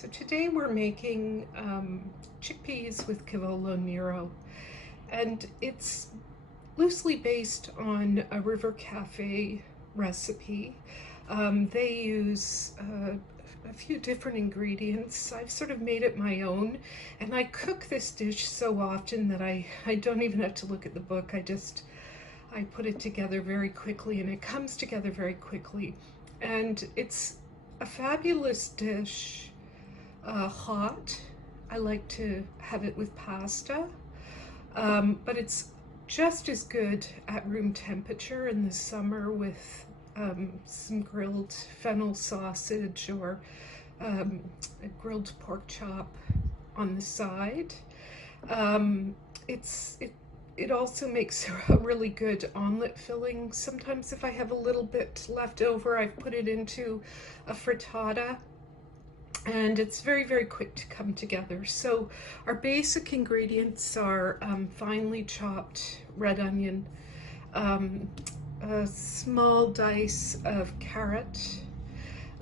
So today we're making chickpeas with Cavolo Nero, and it's loosely based on a River Cafe recipe. They use a few different ingredients. I've sort of made it my own, and I cook this dish so often that I don't even have to look at the book. I put it together very quickly, and it comes together very quickly. And it's a fabulous dish. Hot. I like to have it with pasta, but it's just as good at room temperature in the summer with some grilled fennel sausage or a grilled pork chop on the side. Um, it also makes a really good omelet filling. Sometimes if I have a little bit left over, I've put it into a frittata, and it's very, very quick to come together. So our basic ingredients are finely chopped red onion, a small dice of carrot.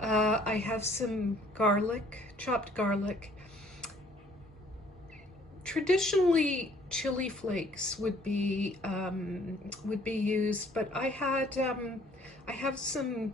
I have some garlic, chopped garlic. Traditionally, chili flakes would be used, but I have some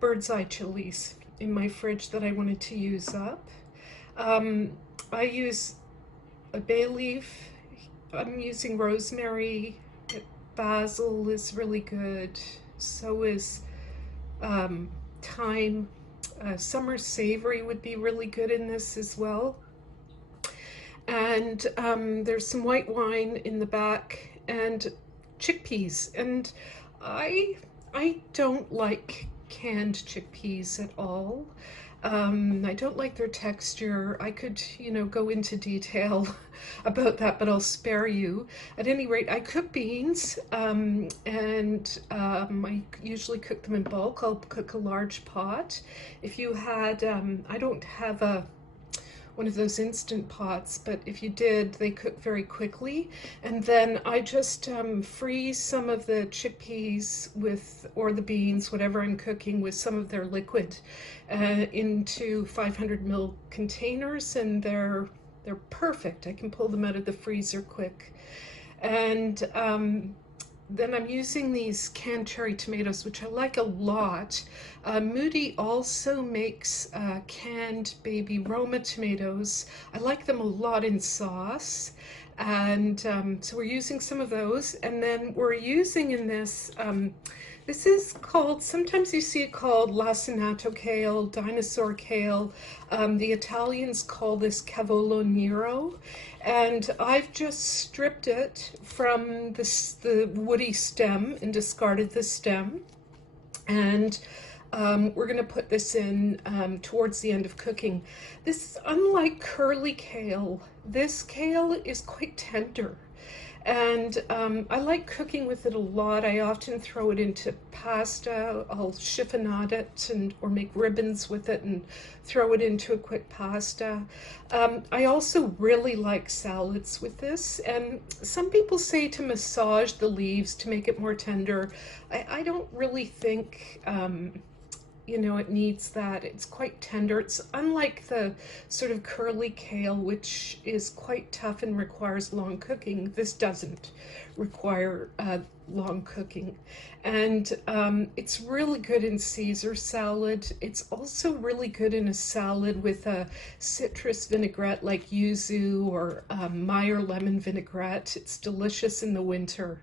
bird's eye chilies in my fridge that I wanted to use up. I use a bay leaf. I'm using rosemary. Basil is really good. So is thyme. Summer savory would be really good in this as well. And there's some white wine in the back and chickpeas. And I don't like canned chickpeas at all. I don't like their texture. I could, go into detail about that, but I'll spare you. At any rate, I cook beans, and I usually cook them in bulk. I'll cook a large pot. If you had, I don't have one of those instant pots, but if you did, they cook very quickly. And then I just freeze some of the chickpeas or the beans, whatever I'm cooking, with some of their liquid into 500 ml containers, and they're perfect. I can pull them out of the freezer quick. And then I'm using these canned cherry tomatoes, which I like a lot. Moody also makes canned baby Roma tomatoes. I like them a lot in sauce. And so we're using some of those. And then we're using in this, this is called, sometimes you see it called lacinato kale, dinosaur kale. The Italians call this Cavolo Nero. And I've just stripped it from the woody stem and discarded the stem. And we're going to put this in towards the end of cooking. This, unlike curly kale, this kale is quite tender. And I like cooking with it a lot. I often throw it into pasta. I'll chiffonade it or make ribbons with it and throw it into a quick pasta. I also really like salads with this. And some people say to massage the leaves to make it more tender. I don't really think it needs that. It's quite tender. It's unlike the sort of curly kale, which is quite tough and requires long cooking. This doesn't require long cooking. And it's really good in Caesar salad. It's also really good in a salad with a citrus vinaigrette like yuzu or Meyer lemon vinaigrette. It's delicious in the winter.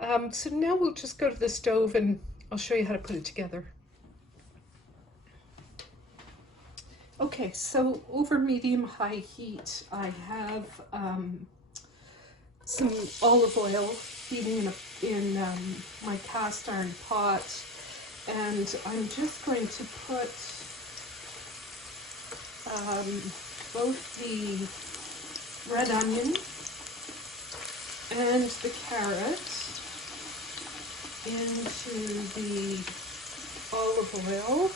So now we'll just go to the stove and I'll show you how to put it together. Okay, so over medium-high heat, I have some olive oil heating in my cast iron pot, and I'm just going to put both the red onion and the carrot into the olive oil.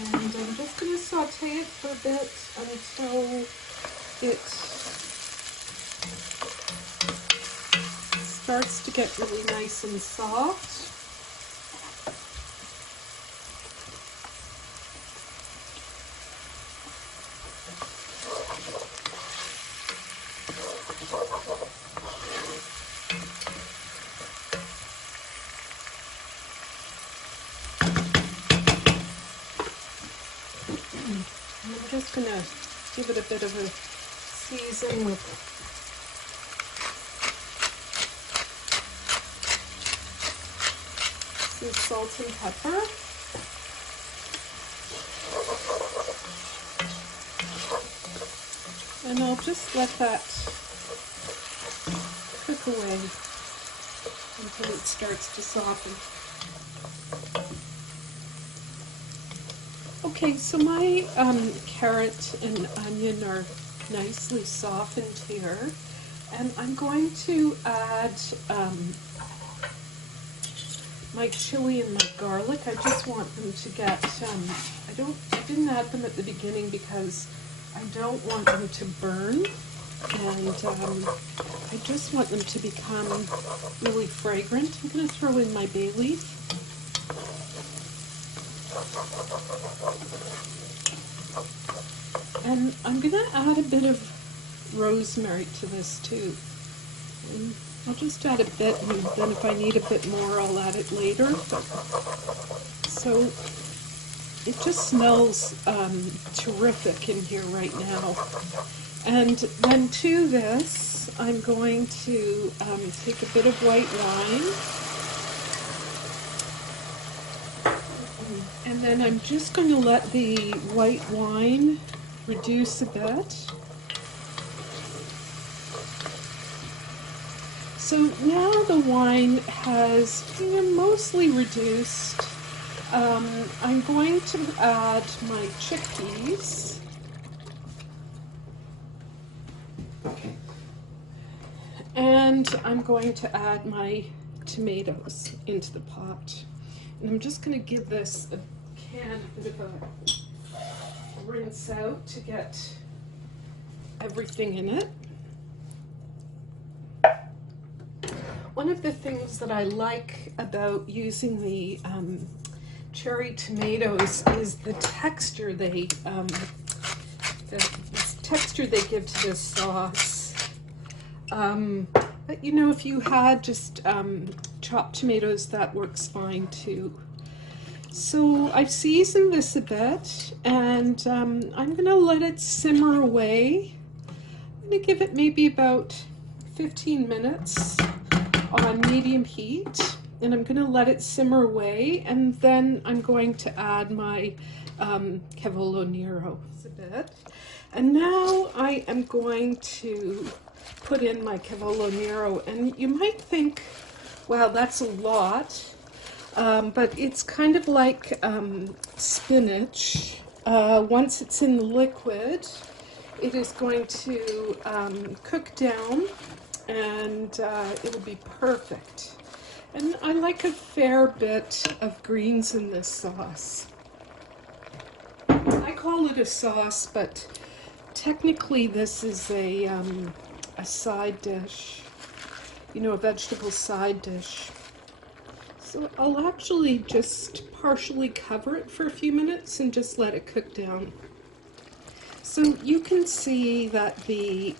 And I'm just going to saute it for a bit until it starts to get really nice and soft. And I'm just going to give it a bit of a season with some salt and pepper. And I'll just let that cook away until it starts to soften. Okay, so my carrot and onion are nicely softened here, and I'm going to add my chili and my garlic. I just want them to get, I didn't add them at the beginning because I don't want them to burn, and I just want them to become really fragrant. I'm going to throw in my bay leaf. And I'm going to add a bit of rosemary to this too. And I'll just add a bit, and then if I need a bit more, I'll add it later. So it just smells terrific in here right now. And then to this, I'm going to take a bit of white wine. And then I'm just going to let the white wine reduce a bit. So now the wine has mostly reduced. I'm going to add my chickpeas. And I'm going to add my tomatoes into the pot. And I'm just going to give this a bit of a rinse out to get everything in it. One of the things that I like about using the cherry tomatoes is the texture they give to this sauce. But if you had just chopped tomatoes, that works fine too. So I've seasoned this a bit, and I'm going to let it simmer away. I'm going to give it maybe about 15 minutes on medium heat, and I'm going to let it simmer away, and then I'm going to add my Cavolo Nero a bit. And now I am going to put in my Cavolo Nero, and you might think, wow, that's a lot. But it's kind of like spinach. Once it's in the liquid, it is going to cook down, and it'll be perfect. And I like a fair bit of greens in this sauce. I call it a sauce, but technically this is a side dish, a vegetable side dish. So I'll actually just partially cover it for a few minutes and just let it cook down. So you can see that the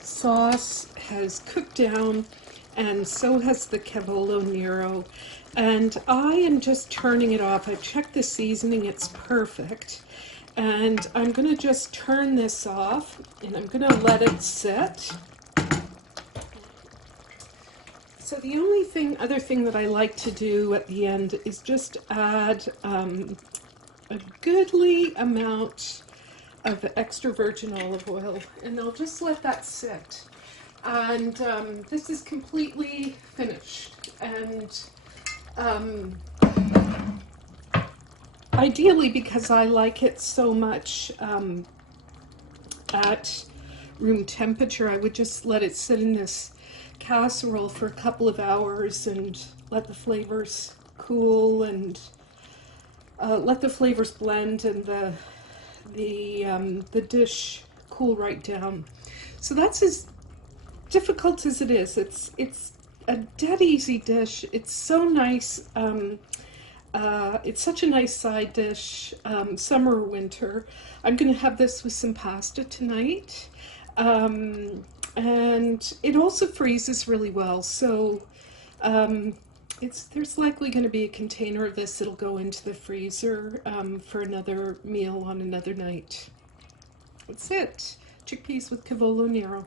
sauce has cooked down, and so has the Cavolo Nero. And I am just turning it off. I checked the seasoning, it's perfect. And I'm going to just turn this off, and I'm going to let it sit. So the only other thing that I like to do at the end is just add a goodly amount of extra virgin olive oil, and I'll just let that sit. And this is completely finished. And ideally, because I like it so much at room temperature, I would just let it sit in this casserole for a couple of hours and let the flavors cool and let the flavors blend and the dish cool right down. So that's as difficult as it is. It's a dead easy dish. It's so nice. It's such a nice side dish, summer or winter. I'm going to have this with some pasta tonight. And it also freezes really well. So There's likely going to be a container of this that'll go into the freezer for another meal on another night. That's it. Chickpeas with Cavolo Nero.